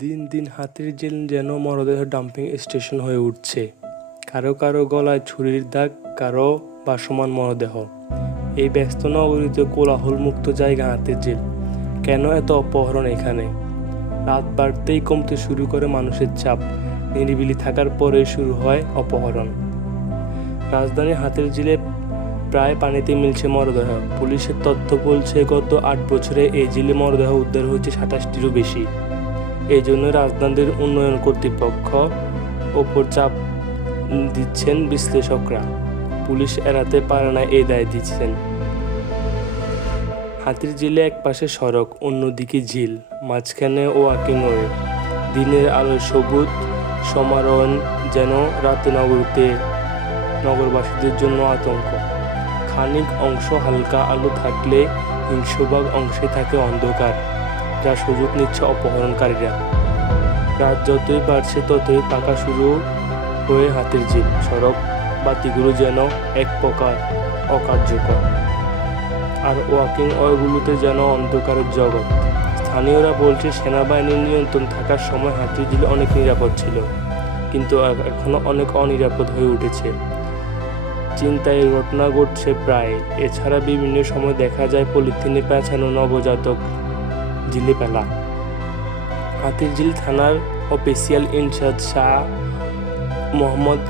দিন দিন হাতিরঝিল যেন মরদেহ ডাম্পিং স্টেশন হয়ে উঠছে। কারো কারো গলায় ছুরির দাগ, কারো ভাসমান মরদেহ। এই ব্যস্ত নগরীতে কোলাহলমুক্ত জায়গা হাতিরঝিল। কেন এত অপহরণ এখানে? রাত বাড়তেই কমতে শুরু করে মানুষের চাপ। নিরিবিলি থাকার পরে শুরু হয় অপহরণ। রাজধানী হাতিরঝিলে প্রায় পানিতে মিলছে মরদেহ। পুলিশের তথ্য বলছে গত ৮ বছরে এই ঝিলে মরদেহ উদ্ধার হয়েছে ২৭টিরও বেশি। এই জন্য রাজধানীর উন্নয়ন কর্তৃপক্ষ ওপর চাপ দিচ্ছেন বিশ্লেষকরা। পুলিশ এড়াতে পারে না এই দায় দিচ্ছেন। হাতিরঝিলে এক পাশে সড়ক, অন্যদিকে ঝিল, মাঝখানে ওয়াকিং ওয়ে। দিনের আলোয় সবুজ সমারোহ যেন রাতে নগরবাসীদের জন্য আতঙ্ক। খানিক অংশ হালকা আলো থাকলে হিংস্রভাগ অংশে থাকে অন্ধকার, যা সুযোগ নিচ্ছে অপহরণকারীরা। রাত যতই বাড়ছে ততই পাকা শুরু হয়ে হাতিরঝিল। সড়ক বাতিগুলো যেন এক প্রকার অকার্যকর, আর ওয়াকিং ওয়েগুলোতে যেন অন্ধকারের জগৎ। স্থানীয়রা বলছে সেনাবাহিনীর নিয়ন্ত্রণ থাকার সময় হাতিরঝিল অনেক নিরাপদ ছিল, কিন্তু এখনো অনেক অনিরাপদ হয়ে উঠেছে। চিন্তায় ঘটনা ঘটছে প্রায়। এছাড়া বিভিন্ন সময় দেখা যায় পলিথিনে পেঁচানো নবজাতক ঝিলে ফেলা। হাতিরঝিল থানার অফিসিয়াল ইনচার্জ শাহ মোহাম্মদ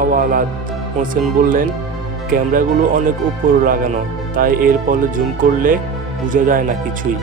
আওয়ালাদ হোসেন বললেন, ক্যামেরাগুলো অনেক উপর লাগানো, তাই এর ফলে জুম করলে বোঝা যায় না কিছুই।